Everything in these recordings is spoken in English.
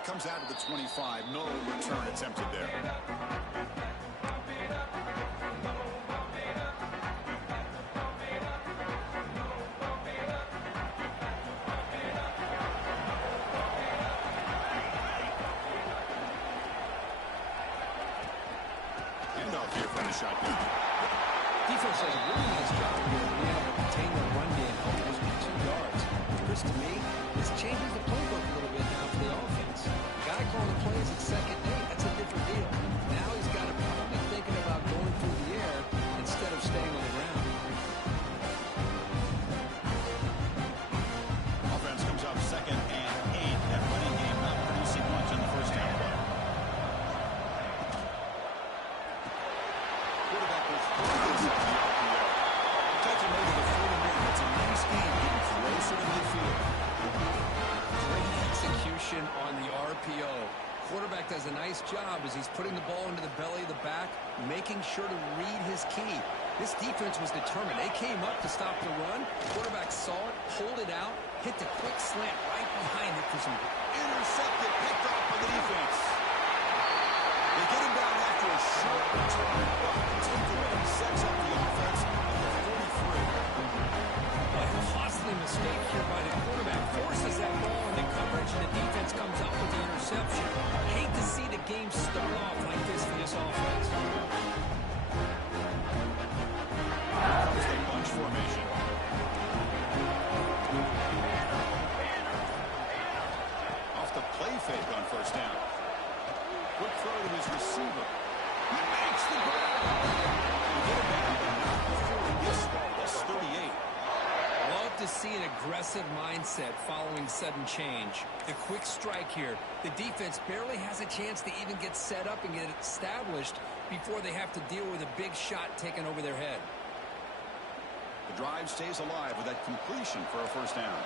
It comes out of the 25. No return attempted there. Handoff here from the shotgun. Defense does a really nice job here of being able to contain the run game, helping us with 2 yards. Chris, to me, this changes the playbook a little bit now for the offense. The guy calling the plays at second and 8, that's a different deal. Now he's got to probably thinking about going through the air instead of staying on the ground. Offense comes up second and 8. That running game not producing much on the first down play. Quarterback was focused on the RPO. Takes him over the 40-yard. It's a nice game getting closer to midfield. Great execution on the RPO. Quarterback does a nice job as he's putting the ball into the belly of the back, making sure to read his key. This defense was determined. They came up to stop the run. Quarterback saw it, pulled it out, hit the quick slant right behind it for some Intercepted, picked off by the defense. They get him down after a short return. Takeaway sets up the offense at the 43. A costly mistake here by the quarterback. Forces that ball into coverage, and the defense comes up with the interception. Hate to see the game start off like this for this offense. It's a bunch formation. Off the play fake on first down. Quick throw to his receiver. He makes the grab. He get it back, but not before he gets this 38. Love to see an aggressive mindset following sudden change. The quick strike here. The defense barely has a chance to even get set up and get established before they have to deal with a big shot taken over their head. The drive stays alive with that completion for a first down.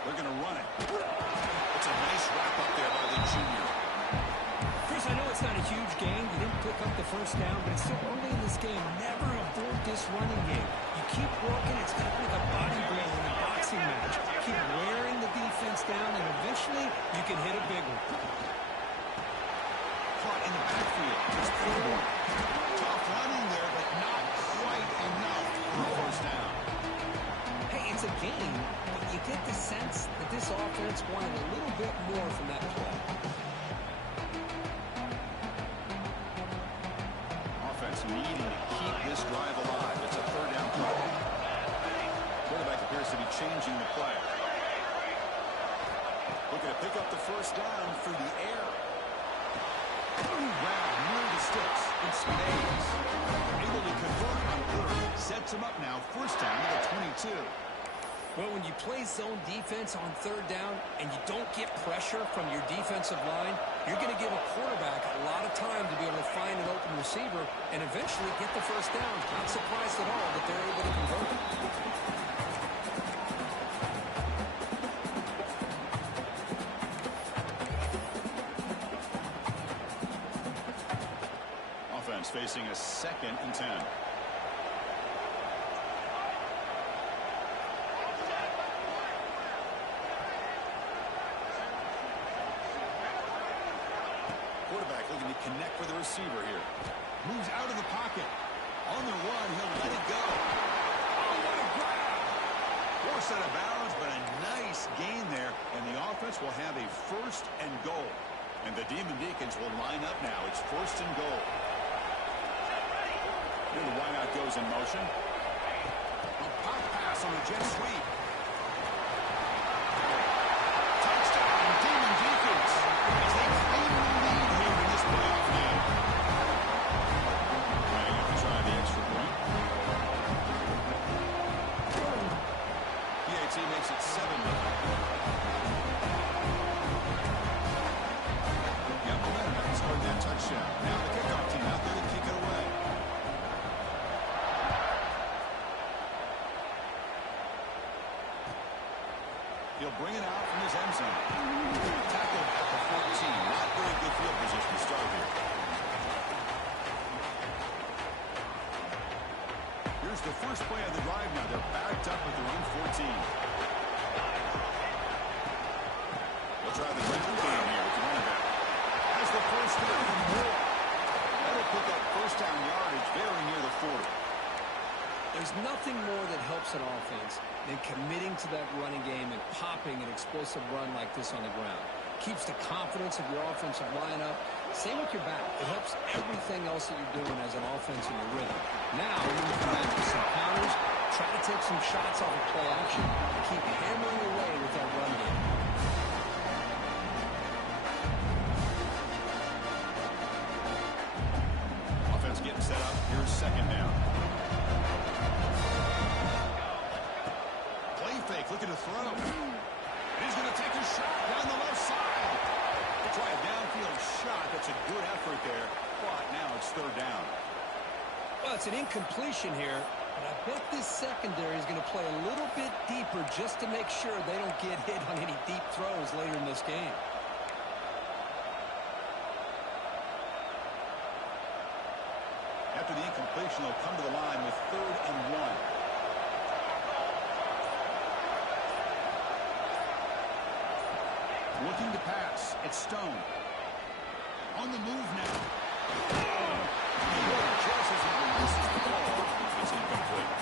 They're going to run it. It's a nice wrap up there by the junior. Chris, I know it's not a huge game. You didn't pick up the first down, but it's still early in this game. Never abort this running game. You keep working. It's kind of like a body blow in a boxing match. Keep wearing the defense down, and eventually you can hit a big one. Caught in the backfield. It's Claiborne. Tough running there, but not quite enough for a first down. Hey, it's a game, but you get the sense that this offense wanted a little bit more from that play. Offense needing to keep this drive alive. It's a third down play. Quarterback appears to be changing the play. Looking to pick up the first down through the air. Brown near the sticks. It stays. Able to convert on third. Sets him up now. First down to the 22. Well, when you play zone defense on third down and you don't get pressure from your defensive line, you're going to give a quarterback a lot of time to be able to find an open receiver and eventually get the first down. Not surprised at all that they're able to convert it. Offense facing a 2nd and 10. Quarterback looking to connect with the receiver here. Moves out of the pocket. On the run, he'll let it go. Oh, what a grab! Forced out of bounds, but a nice gain there. And the offense will have a 1st and goal. And the Demon Deacons will line up now. It's 1st and goal. Here the wideout goes in motion. A pop pass on a jet sweep. Touchdown, Demon Deacons, as they claim the lead here in this playoff game. Trying to try the extra point. PAT makes it 7-0. Got momentum after scoring that touchdown. Now the kickoff team out there to kick it away. He'll bring it out from his end zone. Tackled at the 14. Not very good field position to start here. It's the first play of the drive now. They're backed up at their own 14. They'll try the ground game here with the running back. Has the first down and more. That'll pick up first down yardage very near the 40. There's nothing more that helps an offense than committing to that running game and popping an explosive run like this on the ground. Keeps the confidence of your offensive lineup. Same with your back. It helps everything else that you're doing as an offense in your rhythm. Now, you can come back with some counters, try to take some shots off of play action, and keep hammering away with that run game. Offense getting set up. Here's second down. Play fake, looking to throw. He's going to take a shot down the left side. Try a downfield shot. That's a good effort there. But now it's third down. Well, it's an incompletion here, but I bet this secondary is going to play a little bit deeper just to make sure they don't get hit on any deep throws later in this game. After the incompletion, they'll come to the line with 3rd and 1. Looking to pass. It's Stone. On the move now. Just as he releases the ball, it's incomplete.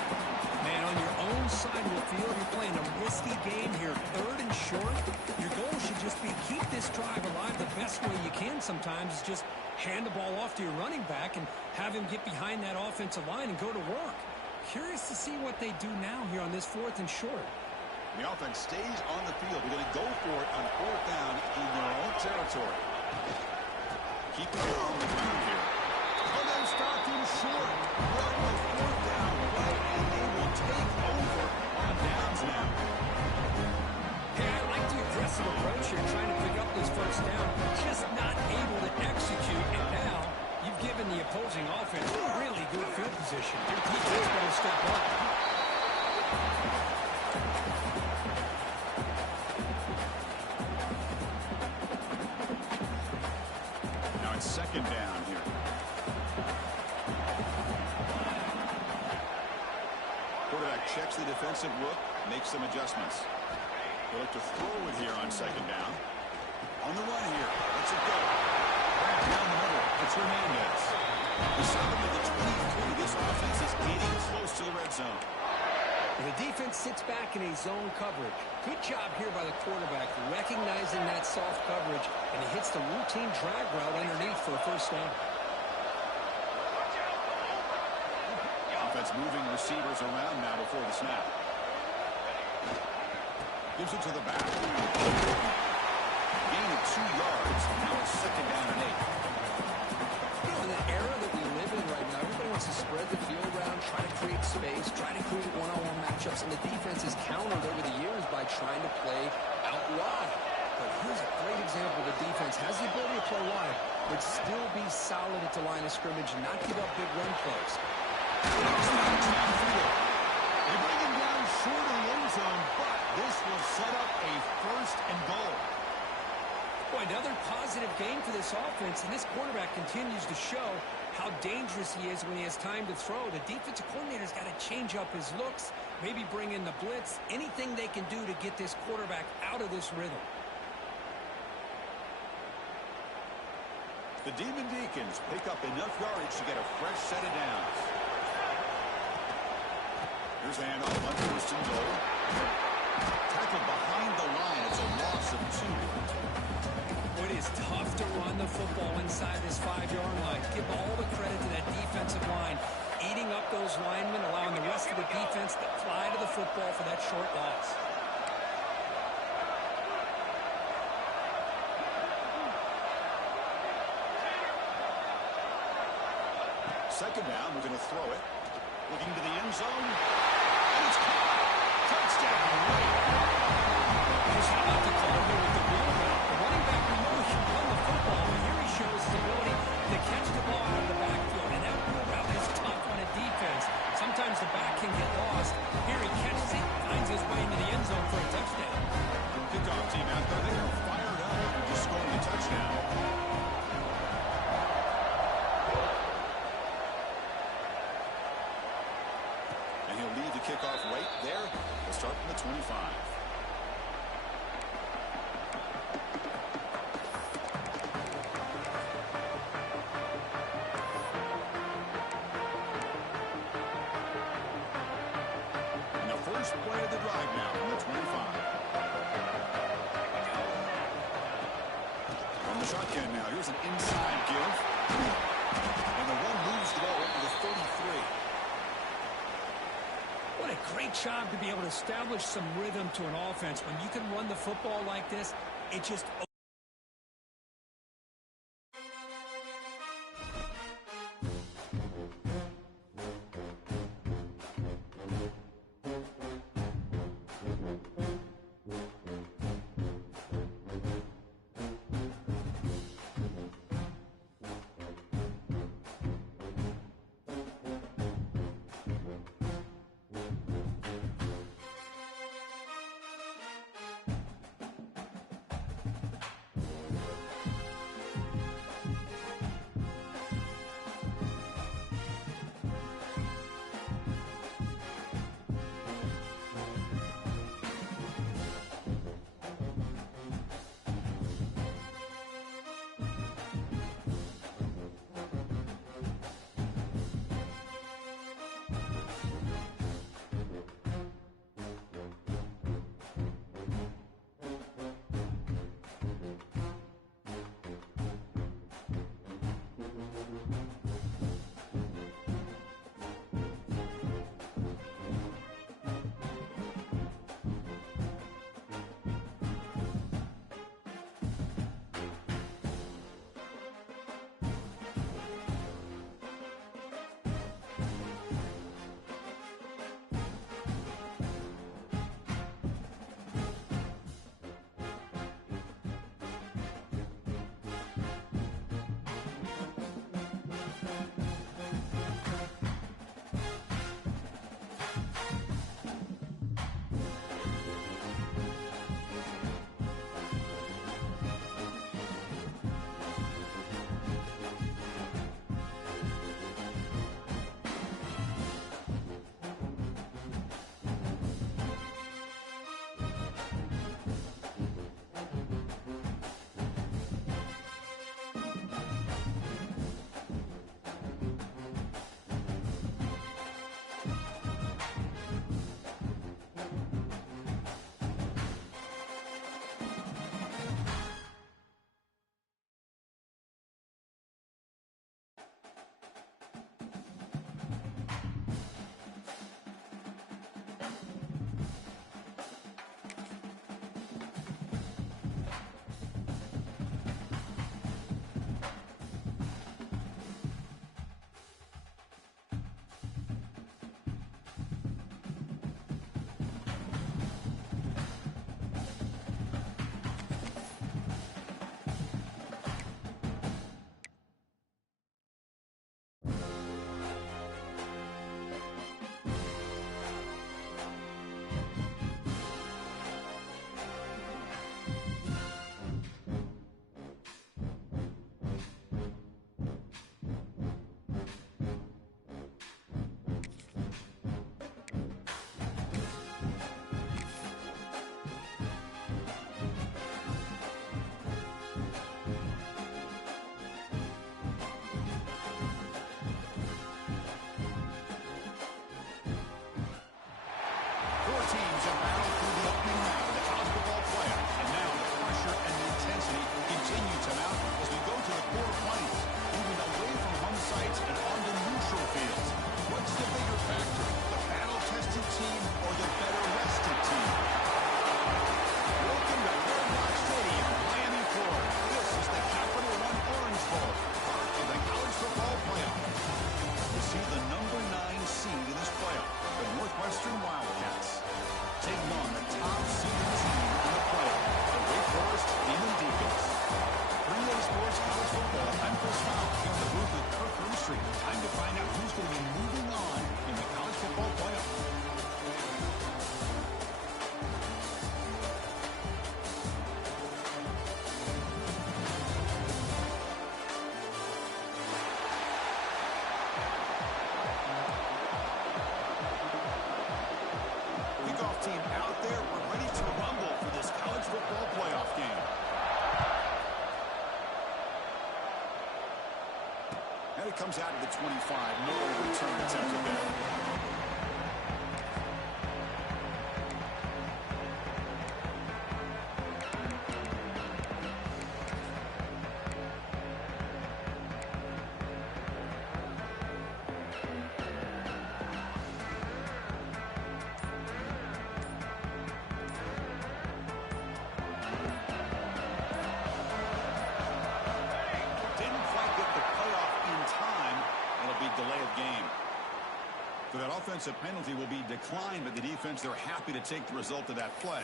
Man, on your own side of the field, you're playing a risky game here. 3rd and short. Your goal should just be keep this drive alive the best way you can sometimes is just hand the ball off to your running back and have him get behind that offensive line and go to work. Curious to see what they do now here on this 4th and short. The offense stays on the field. They're going to go for it on 4th down in their own territory. Keeping it on the ground here. Oh, they stopped him short. Well, the 4th down play, and they will take over on downs now. Hey, I like the aggressive approach here, trying to pick up this first down. Just not able to execute, and now you've given the opposing offense a really good field position. Your defense better step up. Second down here. Quarterback checks the defensive look, makes some adjustments. He'll look to throw it here on second down. On the run here. Lets it go. Back down the middle. It's Hernandez. Inside of the 23, this offense is getting close to the red zone. The defense sits back in a zone coverage. Good job here by the quarterback, recognizing that soft coverage, and he hits the routine drag route underneath for a first down. Offense moving receivers around now before the snap. Gives it to the back. Gain of 2 yards. Now it's second down and 8. You know, in the era that we live in right now, everybody wants to spread the field around, try to create space, try to create one-on-one matchups, and the defense has countered over the years by trying to play out wide. But here's a great example. The defense has the ability to play wide, but still be solid at the line of scrimmage, not give up big run plays. They bring him down short of the end zone, but this will set up a 1st and goal. Boy, another positive game for this offense, and this quarterback continues to show how dangerous he is when he has time to throw. The defensive coordinator's got to change up his looks, maybe bring in the blitz, anything they can do to get this quarterback out of this rhythm. The Demon Deacons pick up enough yardage to get a fresh set of downs. Here's a handoff on 1st and goal. Tackled behind the line. It's a loss of 2. It is tough to run the football inside this 5-yard line. Give all the credit to that defensive line, eating up those linemen, allowing the rest of the defense to fly to the football for that short loss. Second down, we're going to throw it. Looking to the end zone. And it's caught. Touchdown. Just how about the call here with the wheelback. The running back, we know he can run the football, but here he shows his ability to catch the ball out of the backfield. And that wheel route is tough on a defense. Sometimes the back can get lost. Here he catches it, finds his way into the end zone for a touchdown. Kickoff team out there, they are fired up after just scoring a touchdown. first play of the drive now from the 25. From the shotgun now, here's an inside give. And the run moves the ball into the 33. What a great job to be able to establish some rhythm to an offense. When you can run the football like this, it just... Teams are battled through the opening round of the college football playoff. And now the pressure and the intensity continue to mount as we go to the quarterfinals, moving away from home sites and onto neutral fields. What's the bigger factor, the battle-tested team or the better-rested team? Welcome to Red Rock Stadium, Miami, Florida. This is the Capital One Orange Bowl, part of the college football playoff. To see the number 9 seed in this playoff, the Northwestern Wildcats, taking on the top seeded team in the playoff, the Wake Forest Demon Deacons. 3A Sports College Football, I'm Chris Fowl here in the booth with Kirk Street. Time to find out who's going to be moving on in the college football playoff. Team out there, we're ready to rumble for this college football playoff game. And it comes out of the 25. No return attempt again. offensive penalty will be declined by the defense. They're happy to take the result of that play.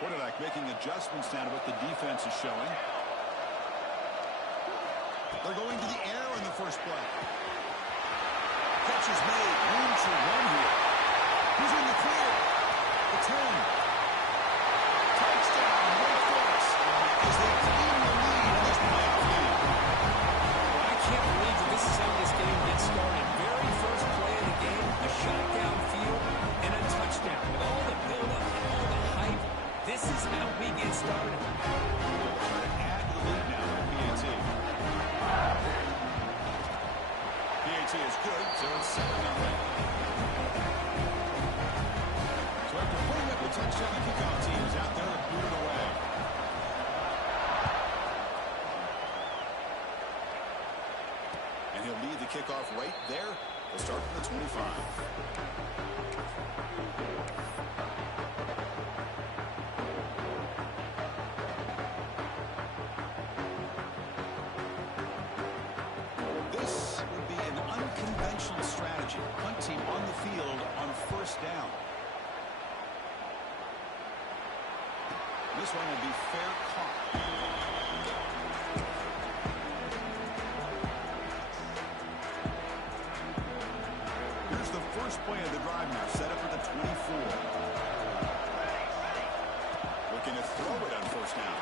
Quarterback making adjustments now to what the defense is showing. They're going to the air in the first play. Catch is made. Room to run here. He's in the clear. The 10. Touchdown, Wake Forest, as they claim the lead in this playoff game. Well, I can't believe that this is how this game gets started. Very first play of the game, a shot downfield, and a touchdown. With all the buildup and all the hype, this is how we get started. Trying to add to the lead now for PAT. PAT is good, so it's 7-0. So after putting up a touchdown, the kickoff team is out there to boot it away. And he'll lead the kickoff right there. They'll start from the 25. Strategy. Punt team on the field on first down. This one will be fair caught. Here's the first play of the drive now, set up at the 24. Looking to throw it on first down.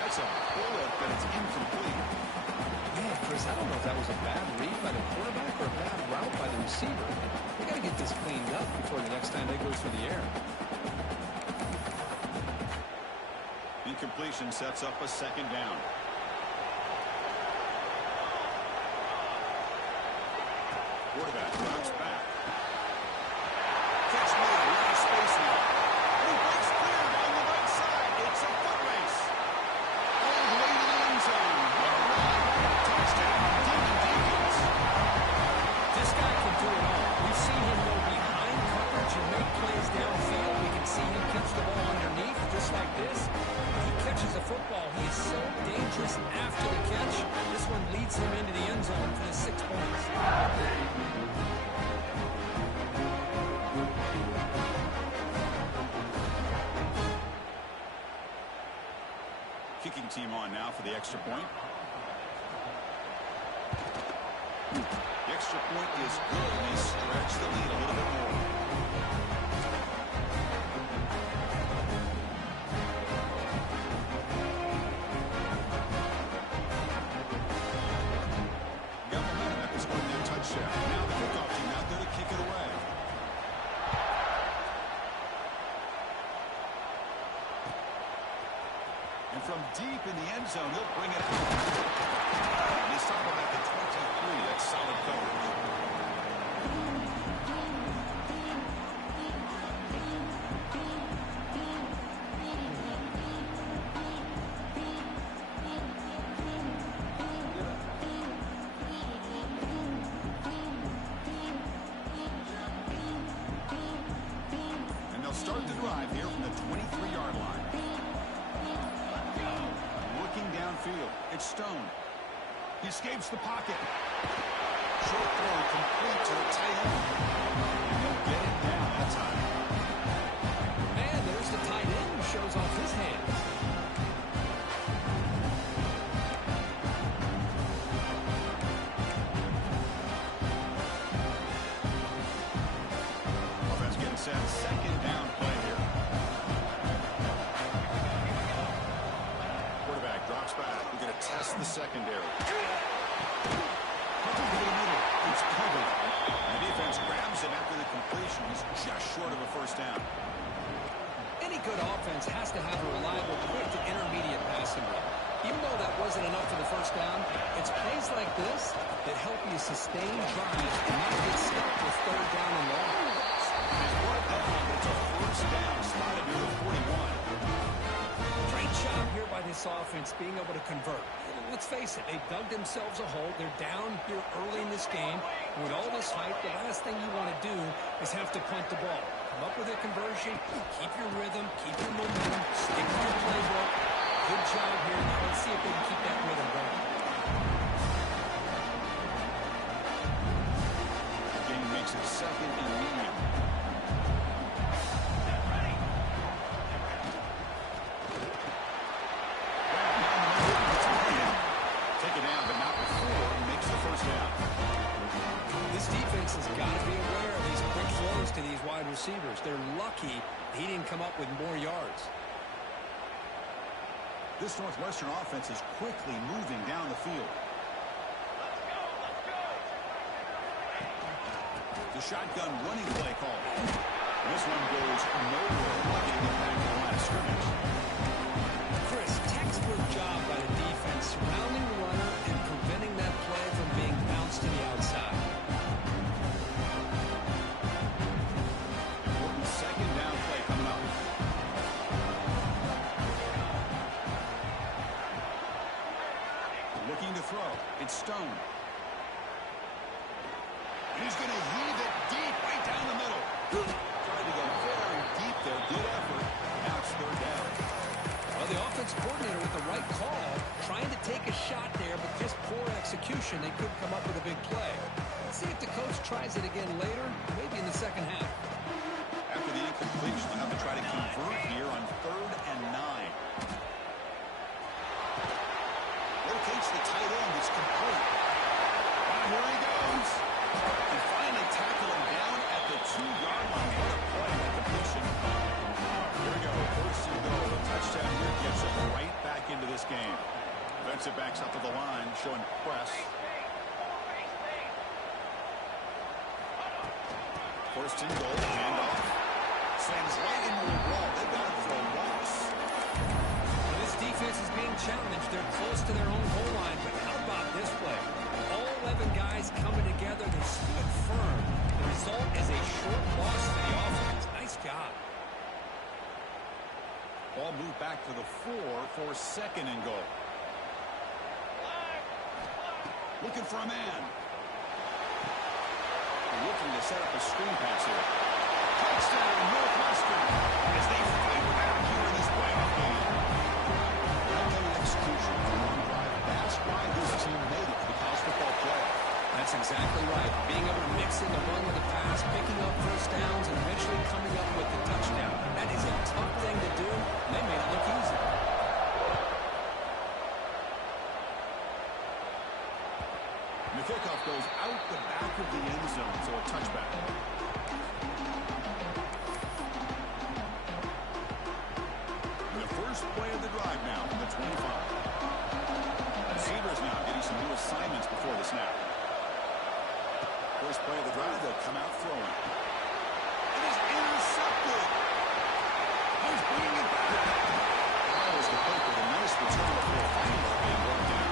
That's a bullet, but it's incomplete. Man, Chris, I don't know if that was a bad read by the quarterback or a bad route by the receiver. We got to get this cleaned up before the next time they go through the air. Incompletion sets up a second down. Quarterback drops back. Catch made. A lot of space now. He breaks clear on the right side. It's a foot race. All the way to the end zone. Touchdown. Demon Deacons. This guy can do it all. We've seen him go behind coverage and make plays downfield. We can see him catch the ball underneath, just like this. When he catches the football, he is so dangerous after the catch. This one leads him into the end zone for the 6 points. Kicking team on now for the extra point. The extra point is good, and they stretch the lead a little bit more. Got momentum after scoring that touchdown. Now the kickoff team out there to kick it away. And from deep in the end zone, he'll bring it out. And they stop him at the 23. That's solid coverage. And they'll start the drive here from the 23-yard line. Looking downfield. It's Stone. He escapes the pocket. Short throw complete to the tight end. And they'll get it down that time. Man, there's the tight end who shows off his hands. Offense getting set. Second down play here. Quarterback drops back. We're going to test the secondary. Hunter to the middle. It's covered. And the defense grabs him after the completion. He's just short of a first down. Any good offense has to have a reliable, quick to intermediate passing game. Even though that wasn't enough for the first down, it's plays like this that help you sustain drives and not get stuck with third down and long. He's brought down. It's a first down spotted near the 41. Great job here by this offense being able to convert. Let's face it, they dug themselves a hole. They're down here early in this game. With all this hype, the last thing you want to do is have to punt the ball. Come up with a conversion, keep your rhythm, keep your momentum, stick to your playbook, Good job here. Now let's see if they can keep that rhythm going. The game makes it second and medium. Take it down, but not before he makes the first down. This defense has got to be aware of these quick throws to these wide receivers. They're lucky he didn't come up with more yards. This Northwestern offense is quickly moving down the field. The shotgun running play call. This one goes nowhere. Getting it back to the line of scrimmage. Chris, textbook job by the defense, surrounding the runner and preventing that play from being bounced to the outside. Important second down play coming up. Looking to throw. It's Stone. He's going to heave it deep right down the middle. Tried to go very deep there. Good effort. Now it's third down. Well, the offense coordinator with the right call, trying to take a shot there, but just poor execution. They could come up with a big play. Let's see if the coach tries it again later, maybe in the second half. After the incompletion, they'll have to try to convert here on 3rd and 9. Rotates the tight end. It's complete. And here he goes. And finally tackle him down at the 2-yard line. What a play, that completion. Here we go. First and goal. The touchdown here gets it right back into this game. Defensive backs up to the line, showing press. First and goal. Handoff. Slams right into the wall. They've got it for a loss. This defense is being challenged. They're close to their own goal line, but how about this play? All 11 guys coming together. They stood firm. The result is a short loss for the offense. Nice job. Ball moved back to the 4 for second and goal. Looking for a man. Looking to set up a screen pass here. Touchdown, Northwestern, as they fight back here in this playoff game. Well-done execution on the long drive. That's why this team made it to the college football playoff. That's exactly right. Being able to mix in the run with the pass, picking up first downs, and eventually coming up with the touchdown. That is a tough thing to do, and they made it look easy. And the kickoff goes out the back of the end zone, so a touchback. And the first play of the drive now from the 25. Receivers now getting some new assignments before the snap. First play of the drive, they'll come out throwing. It is intercepted. He's bringing it back. That was complete with a nice return before finally being brought down.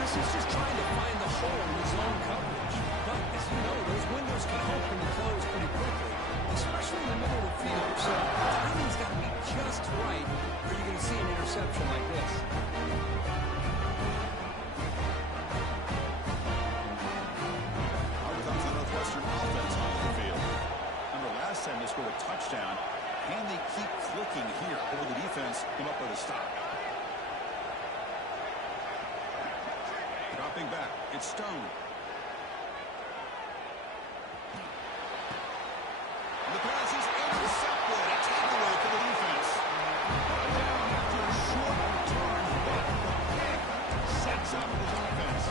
Chris is just trying to find the hole in his own coverage. But, as you know, those windows can open and close pretty quickly, especially in the middle of the field. So, timing's got to be just right, or you're going to see an interception like this. Out comes the Northwestern offense onto the field. Remember, last time they scored a touchdown, and they keep clicking here over the defense, come up with a stop. Dropping back, it's Stone. And the pass is intercepted. A takeaway for the defense. Down after a short return, but the pick sets up his offense.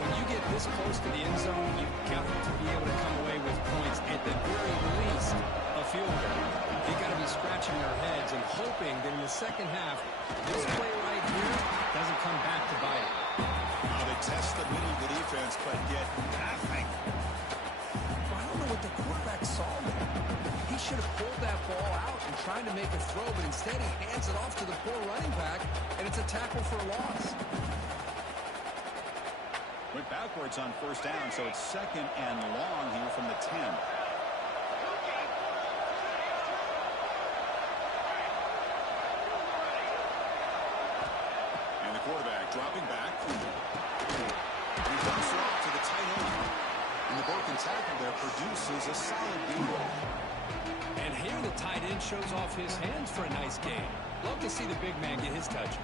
When you get this close to the end zone, you've got to be able to come away with points, at the very least, a field goal. You've got to be scratching their heads and hoping that in the second half, this play right here doesn't come back to bite it. Now they test the middle of the defense, but get nothing. Well, I don't know what the quarterback saw there. He should have pulled that ball out and tried to make a throw, but instead he hands it off to the poor running back, and it's a tackle for a loss. Went backwards on first down, so it's second and long here from the 10. And the quarterback dropping back. He dumps it off to the tight end. And the broken tackle there produces a solid gain. And here the tight end shows off his hands for a nice gain. Love to see the big man get his touches.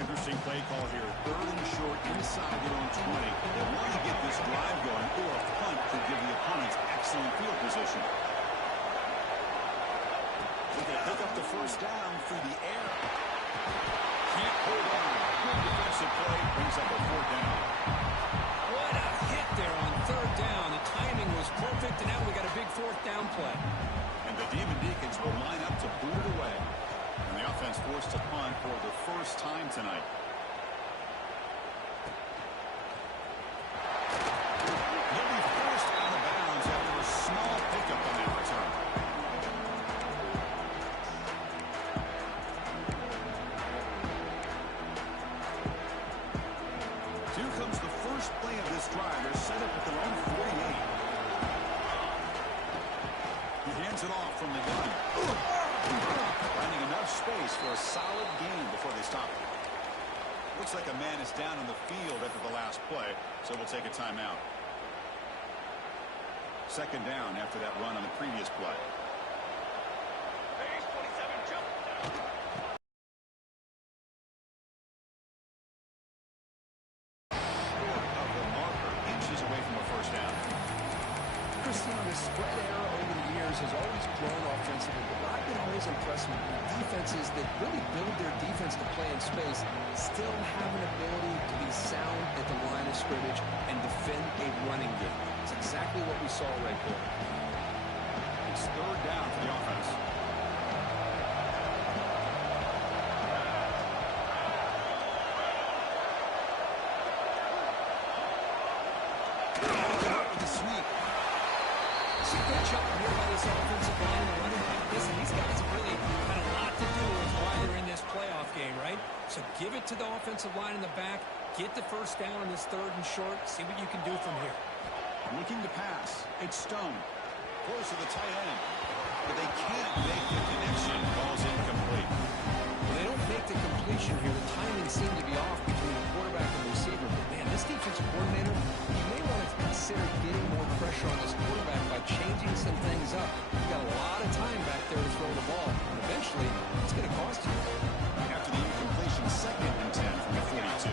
Interesting play call here. 3rd and short inside their own 20. They want to get this drive going, or a punt could give the opponents excellent field position. They can pick up the first down through the air. Can't hold on. Good defensive play. Brings up a 4th down. What a hit there on 3rd down. The timing was perfect, and now we got a big 4th down play. And the Demon Deacons will line up to boot it away. And the offense forced to punt for the first time tonight. They'll be forced out of bounds after a small pickup on that return. Here comes the first play of this drive. They're set up at their own 48. He hands it off from the gun. Finding enough space for a solid gain before they stop it. Looks like a man is down on the field after the last play, so we'll take a timeout. 2nd down after that run on the previous play. The spread error over the years has always grown offensively, but what I've been always impressed with defenses that really build their defense to play in space still have an ability to be sound at the line of scrimmage and defend a running game. It's exactly what we saw right there. It's 3rd down for the offense. Good job here by this offensive line and running back. Listen, these guys have really had a lot to do with why they're in this playoff game, right? So give it to the offensive line in the back. Get the first down on this 3rd and short. See what you can do from here. Looking to pass. It's Stone. Close to the tight end. But they can't make the connection. Ball's incomplete. Well, they don't make the completion here. The timing seemed to be off between the quarterback and the receiver. But, man, this defensive coordinator, you may want to consider getting more pressure on this quarterback by changing some things up. You've got a lot of time back there to throw the ball. And eventually, it's going to cost you. After the incompletion, 2nd and 10 from the 42.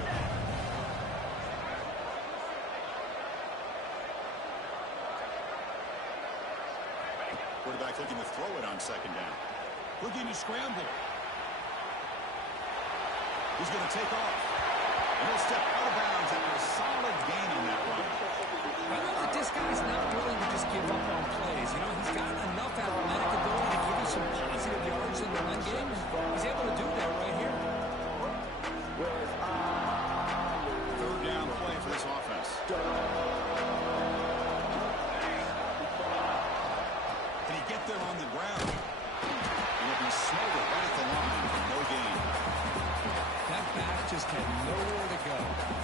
Quarterback looking to throw it on 2nd down. Looking to scramble. He's going to take off. And he'll step out of bounds after a solid gain on that run. I love that this guy's not willing to just give up on plays. You know, he's got enough athletic ability to give you some positive yards in the run game. He's able to do that right here. 3rd down play for this offense. Can he get there on the ground? And he'll be smothered right at the line for no gain. That back just had nowhere to go.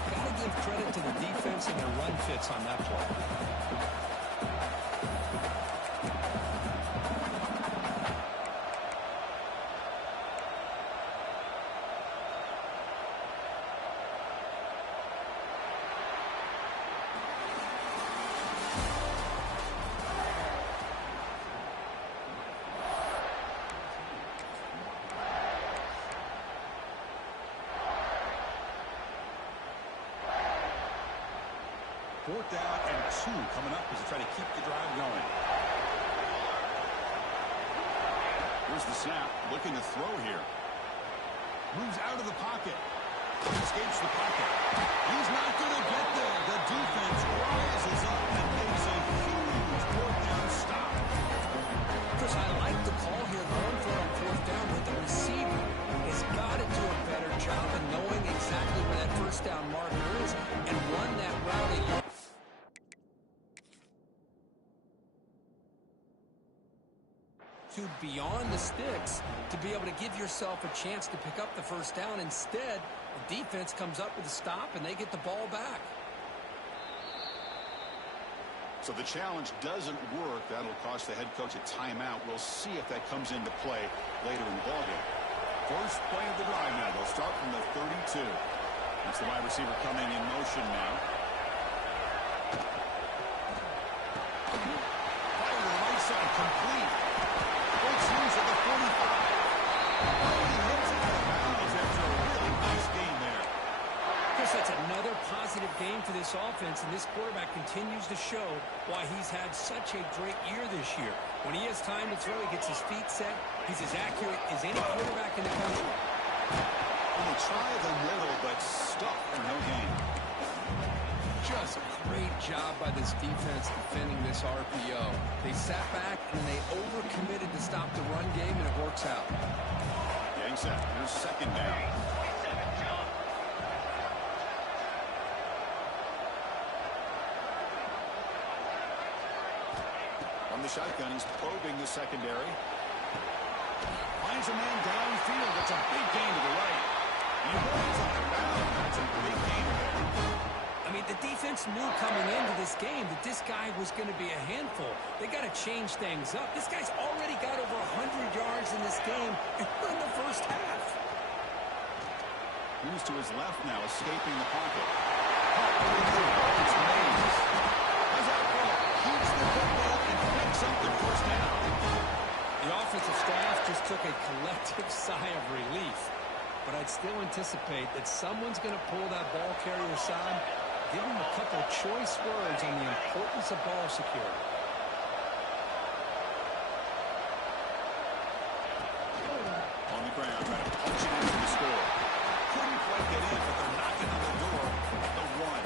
Got to give credit to the defense and their run fits on that play. Fourth down and 2 coming up as they try to keep the drive going. Here's the snap, looking to throw here. Moves out of the pocket. Escapes the pocket. He's not going to get there. The defense rises up and makes a huge 4th down stop. Chris, I like the call here going for it on 4th down, but the receiver has got to do a better job of knowing exactly where that first down marker is and run that route to beyond the sticks to be able to give yourself a chance to pick up the first down. Instead, the defense comes up with a stop and they get the ball back. So the challenge doesn't work. That'll cost the head coach a timeout. We'll see if that comes into play later in the ballgame. First play of the drive now. They'll start from the 32. That's the wide receiver coming in motion now. Fire to the right side, complete. positive game for this offense, and this quarterback continues to show why he's had such a great year this year. When he has time to throw, he gets his feet set. He's as accurate as any quarterback in the country. And they try the middle, but stuck for no gain. Just a great job by this defense defending this RPO. They sat back and they overcommitted to stop the run game, and it works out. Getting set. Here's second down. From the shotgun, he's probing the secondary. Finds a man downfield. That's a big gain to the right. He holds on the ground. That's a big gain there. I mean, the defense knew coming into this game that this guy was going to be a handful. They got to change things up. This guy's already got over 100 yards in this game, and we're in the first half. Moves to his left now, escaping the pocket. It's Mays. How's that go? Keeps the football and picks up the first down. The offensive staff just took a collective sigh of relief. But I'd still anticipate that someone's going to pull that ball carrier aside, give him a couple choice words on the importance of ball security. On the ground, trying to punch it into the score. Couldn't quite get in, but they're knocking on the door at the one.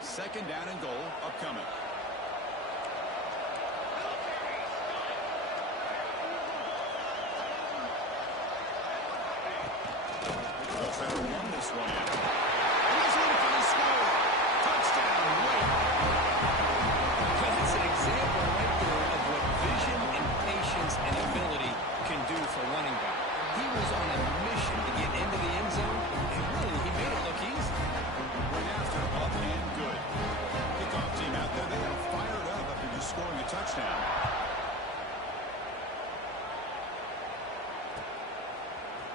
Second down and goal upcoming. They'll try to run this one in. And he's in for the score. Touchdown, Wade. That's an example right there of what vision and patience and ability can do for running back. He was on a mission to get into the end zone, and really, he made it look easy. Right after, up and good. Kickoff team out there. They are fired up after just scoring a touchdown.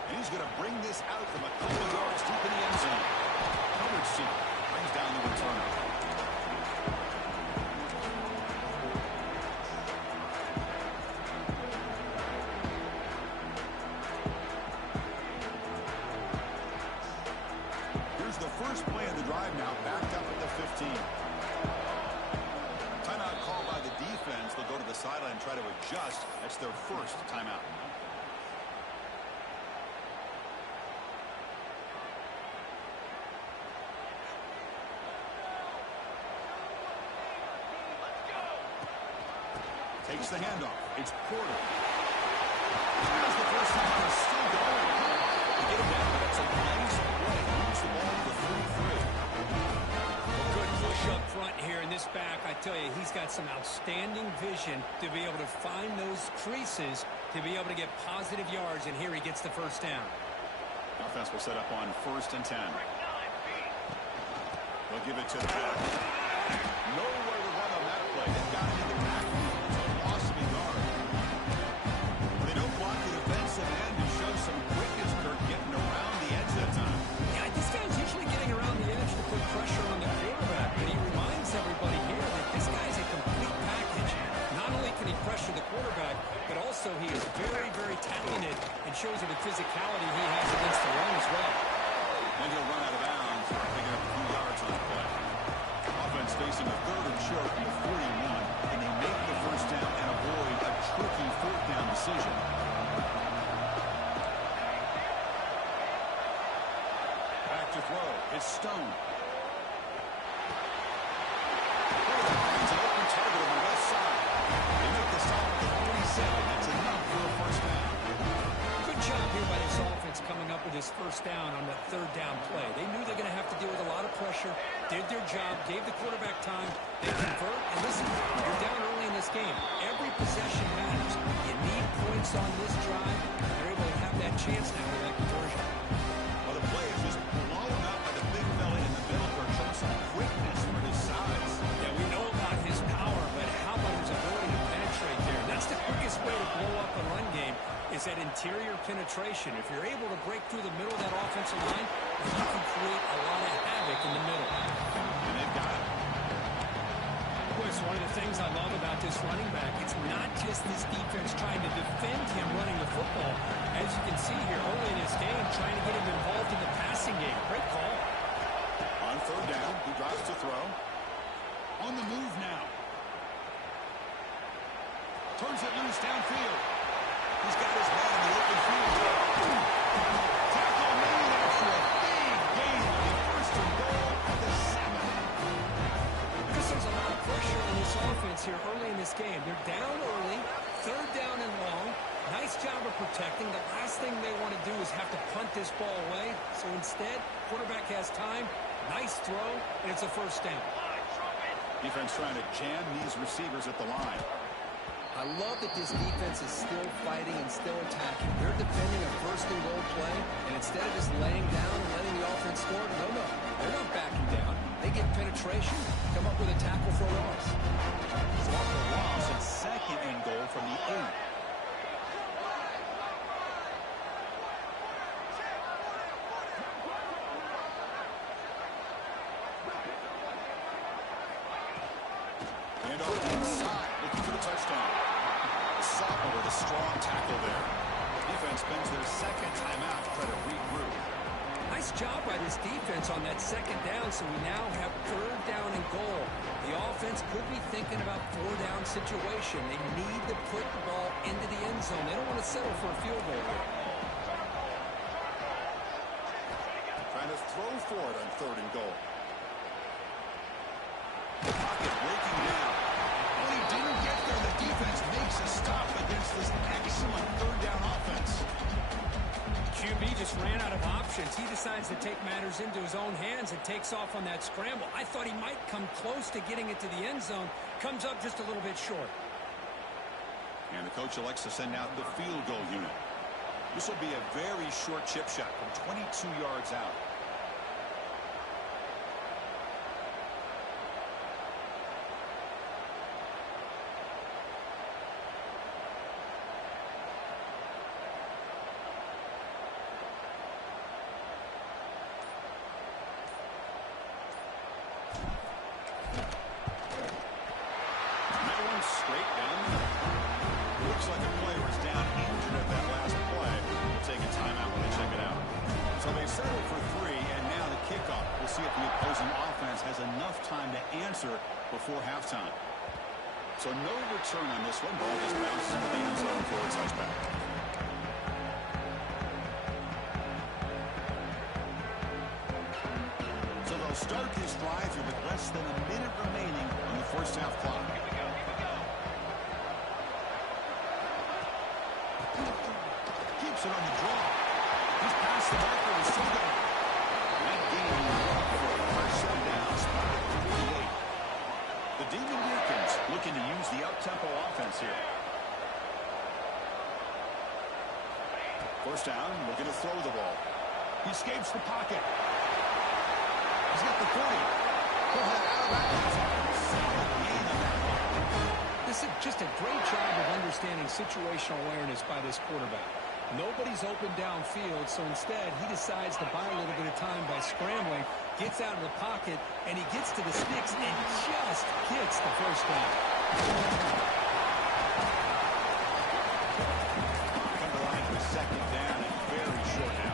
And he's going to bring this out from a couple of yards deep in the end zone. Coverage team brings down the returner. Here's the first play of the drive now, backed up at the 15. Timeout called by the defense. They'll go to the sideline and try to adjust. That's their first timeout. Takes the handoff. It's Porter. Here's the first down. He's still going. Get him down. That's a nice play. Moves the ball to the 33. A good push up front here in this back. I tell you, he's got some outstanding vision to be able to find those creases to be able to get positive yards, and here he gets the first down. Offense will set up on 1st and 10. They'll give it to the back. Nowhere to run on that play. They've got it in the backfield. It's a loss of a yard. They don't block the defensive end to show some quickness, Kirk, getting around the edge that time. Yeah, this guy's usually getting around the edge to put pressure on the quarterback, but he reminds everybody here that this guy's a complete package. Not only can he pressure the quarterback, but also he is very, very talented and shows you the physicality he has against the run as well. Then he'll run out of bounds, picking up a few yards on the play. Offense facing a 3rd and short from the 41, and they make the first down and avoid a tricky 4th down decision. Back to throw. It's Stone. Finds an open target on the left side. They make the stop at the 47. That's enough for a first down. Good job here by this offense coming up with his first down on the 3rd down play. They knew they're going to have to deal with a lot of pressure, did their job, gave the quarterback time, they convert, and listen, you're down early in this game. Every possession matters. You need points on this drive. They're able to have that chance now with that conversion. Well, the play is just blown up by the big fella in the middle for showing some quickness for his size. Yeah, we know about his power, but how about his ability to penetrate there? That's the quickest way to blow up a run game, is that interior penetration. If you're able to break through the middle of that offensive line, you can create a lot of havoc in the middle. And they've got it. Boy, Travis, one of the things I love about this running back, it's not just this defense trying to defend him running the football. As you can see here early in this game, trying to get him involved in the passing game. Great call. On third down, he drops to throw. On the move now. Turns it loose downfield. He's got his man in the open field. Tackle made after a big gain on the first and goal at the 7. Chris, there's a lot of pressure on this offense here early in this game. They're down early, third down and long. Nice job of protecting. The last thing they want to do is have to punt this ball away. So instead, quarterback has time. Nice throw, and it's a first down. Defense trying to jam these receivers at the line. I love that this defense is still fighting and still attacking. They're defending a first and goal play, and instead of just laying down and letting the offense score, no, they're not backing down. They get penetration, come up with a tackle for a loss. It's off the loss and second and goal from the 8. And off the inside, looking for the touchdown. The sophomore with a strong tackle there. Defense spends their second timeout to try to regroup. Nice job by this defense on that second down, so we now have third down and goal. The offense could be thinking about four-down situation. They need to put the ball into the end zone. They don't want to settle for a field goal here. Trying to throw for it on third and goal. The pocket breaking down. When he didn't get there, the defense makes a stop against this excellent third down offense. QB just ran out of options. He decides to take matters into his own hands and takes off on that scramble. I thought he might come close to getting it to the end zone. Comes up just a little bit short. And the coach elects to send out the field goal unit. This will be a very short chip shot from 22 yards out. Straight down. Looks like a player is down injured at that last play. We'll take a timeout when they check it out. So they settle for 3, and now the kickoff. We'll see if the opposing offense has enough time to answer before halftime. So no return on this one. Ball just bounces into the end zone for a touchback. So they'll start this drive here with less than a minute remaining on the first half clock. Keeps it on the draw. He's past the marker and still going. That game for a first down spot at 48. The Demon Deacons looking to use the up-tempo offense here. First down, looking to throw the ball. He escapes the pocket. He's got the 40. He'll head out of bounds. Solid gain on that one. This is just a great job of understanding situational awareness by this quarterback. Nobody's open downfield, so instead he decides to buy a little bit of time by scrambling, gets out of the pocket, and he gets to the sticks and just gets the first down. Come to line for second down and very short now.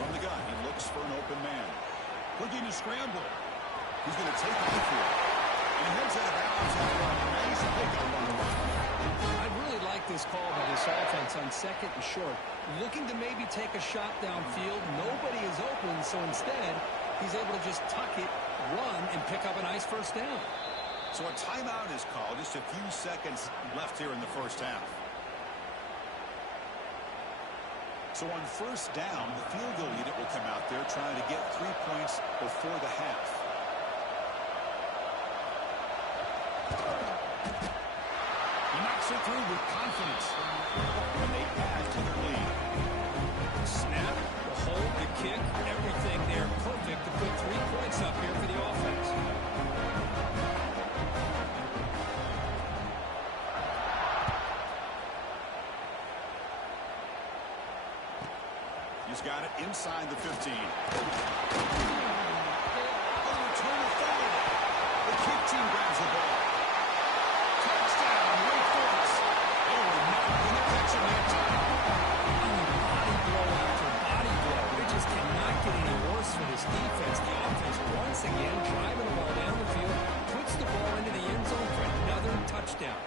From the gun, he looks for an open man. Looking to scramble. He's going to take off here. And he heads out of bounds after a nice pickup on the run. I really like this call by this offense on second and short. Looking to maybe take a shot downfield. Nobody is open, so instead he's able to just tuck it, run, and pick up a nice first down. So a timeout is called. Just a few seconds left here in the first half. So on first down, the field goal unit will come out there trying to get 3 points before the half. He knocks it through with confidence. And they add to their lead. Snap, the hold, the kick, everything there perfect to put 3 points up here for the offense. He's got it inside the 15. Return the foul. The kick team grabs the ball. Touchdown, Wake Forest. They were not going to catch him that time. Body blow after body blow. It just cannot get any worse for this defense. The offense once again driving the ball down the field, puts the ball into the end zone for another touchdown.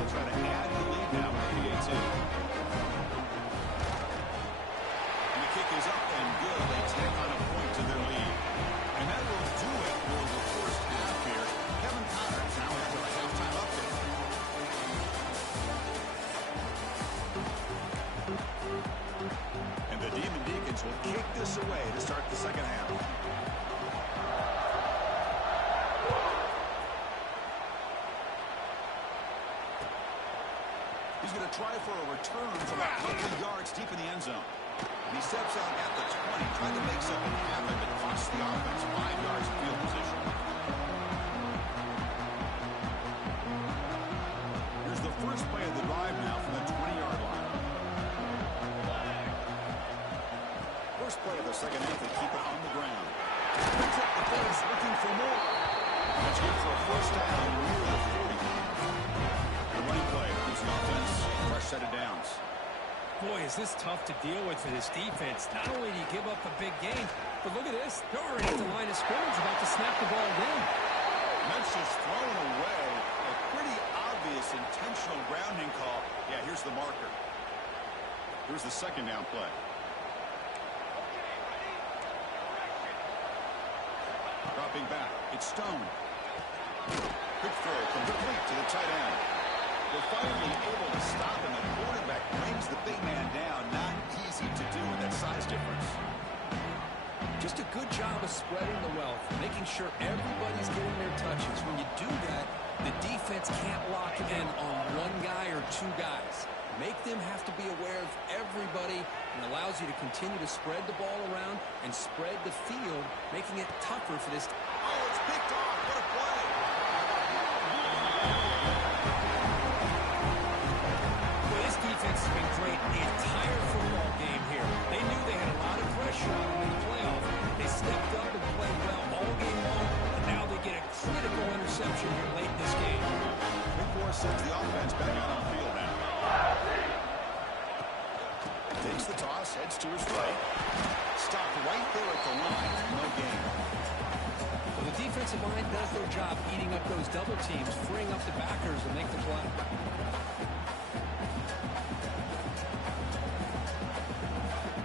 They'll try to add the lead now with 88-2. And the kick is up and good. They tack on a point to their lead. And that will do it for the first half here. Kevin Connors now after a halftime update. And the Demon Deacons will kick this away to start the second half. He's going to try for a return from a couple of yards deep in the end zone. And he steps out at the 20, trying to make something happen, but costs the offense 5 yards of field position. Here's the first play of the drive now from the 20-yard line. First play of the second half, they keep it on the ground. Picks up the pace, looking for more. That's good for a first down near the 40. The running play gives the offense a fresh set of downs. Boy, is this tough to deal with for this defense. Not only do you give up a big game, but look at this. They're already at the line of scrimmage about to snap the ball in. That's just thrown away. A pretty obvious intentional grounding call. Yeah, here's the marker. Here's the second down play. Dropping back. It's Stone. Quick throw complete to the tight end. They're finally able to stop him. The quarterback brings the big man down. Not easy to do with that size difference. Just a good job of spreading the wealth, making sure everybody's getting their touches. When you do that, the defense can't lock in on one guy or two guys. Make them have to be aware of everybody, and allows you to continue to spread the ball around and spread the field, making it tougher for this. Oh, it's picked off. What a play. Well, this defense has been great the entire football game here. They knew they had a lot of pressure on them in the playoff. They stepped up and played well all game long, and now they get a critical interception here late in this game. Wake Forest sends the offense back out on the field now. Takes the toss, heads to his right. Stopped right there at the line. No gain. Well, the defensive line does their job eating up those double teams, freeing up the backers to make the play.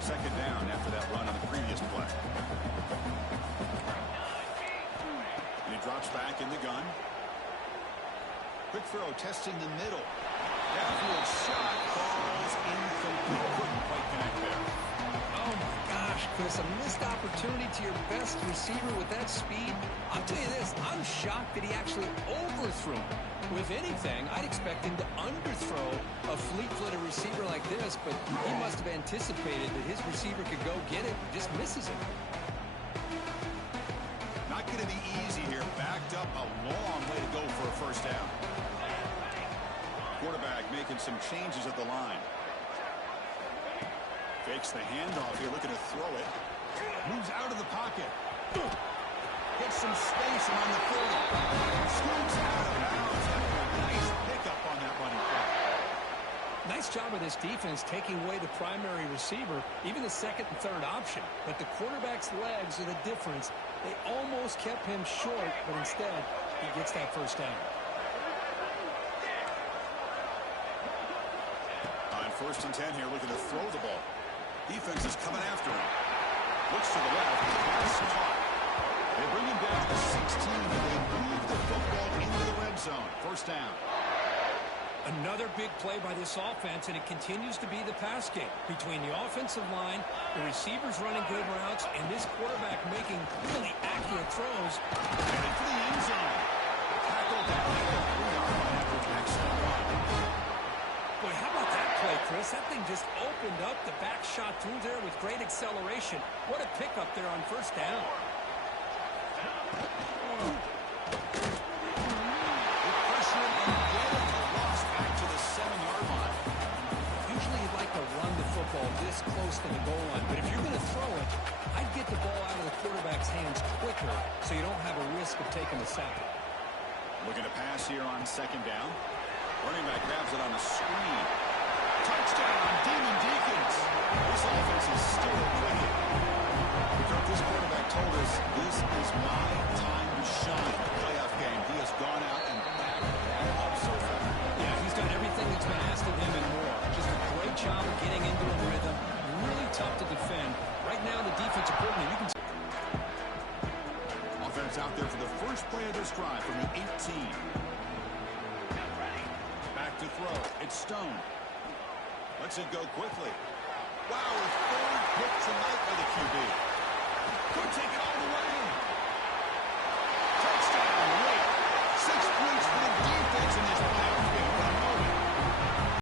Second down after that run on the previous play. And he drops back in the gun. Quick throw, testing the middle. Downfield shot, falls incomplete. Couldn't quite connect there. Oh, my gosh, Chris, a missed opportunity to your best receiver with that speed. I'll tell you this, I'm shocked that he actually overthrew him. If anything, I'd expect him to underthrow a fleet-footed receiver like this, but he must have anticipated that his receiver could go get it and just misses it. Not going to be easy here. Backed up a long way to go for a first down. Quarterback making some changes at the line. Fakes the handoff here, looking to throw it. Moves out of the pocket. Gets some space and on the 30. Scoots out of bounds after a nice pickup on that running play. Nice job of this defense taking away the primary receiver, even the second and third option. But the quarterback's legs are the difference. They almost kept him short, but instead, he gets that first down. On 1st and 10 here, looking to throw the ball. Defense is coming after him. Looks to the left. Pass caught. They bring him down to the 16, and they move the football into the red zone. First down. Another big play by this offense, and it continues to be the pass game between the offensive line, the receivers running good routes, and this quarterback making really accurate throws. Headed for the end zone. Tackled down at the 3-yard line after an excellent run. Boy, how about that play, Chris? That thing just opened up. The back shot through there with great acceleration. What a pickup there on first down. With pressure in football this close to the goal line. But if you're going to throw it, I'd get the ball out of the quarterback's hands quicker so you don't have a risk of taking the sack. Looking to pass here on second down. Running back grabs it on a screen. Touchdown on Demon Deacons. This offense is still clicking. Kirk, this quarterback told us this is my time to shine. Playoff game. He has gone out and backed that up so far. Yeah, he's done everything that's been asked of him and more. Just a great job of getting into a rhythm. Really tough to defend. Right now, the defensive coordinator, you can see. Offense out there for the first play of this drive from the 18. Back to throw. It's Stone. Lets it go quickly.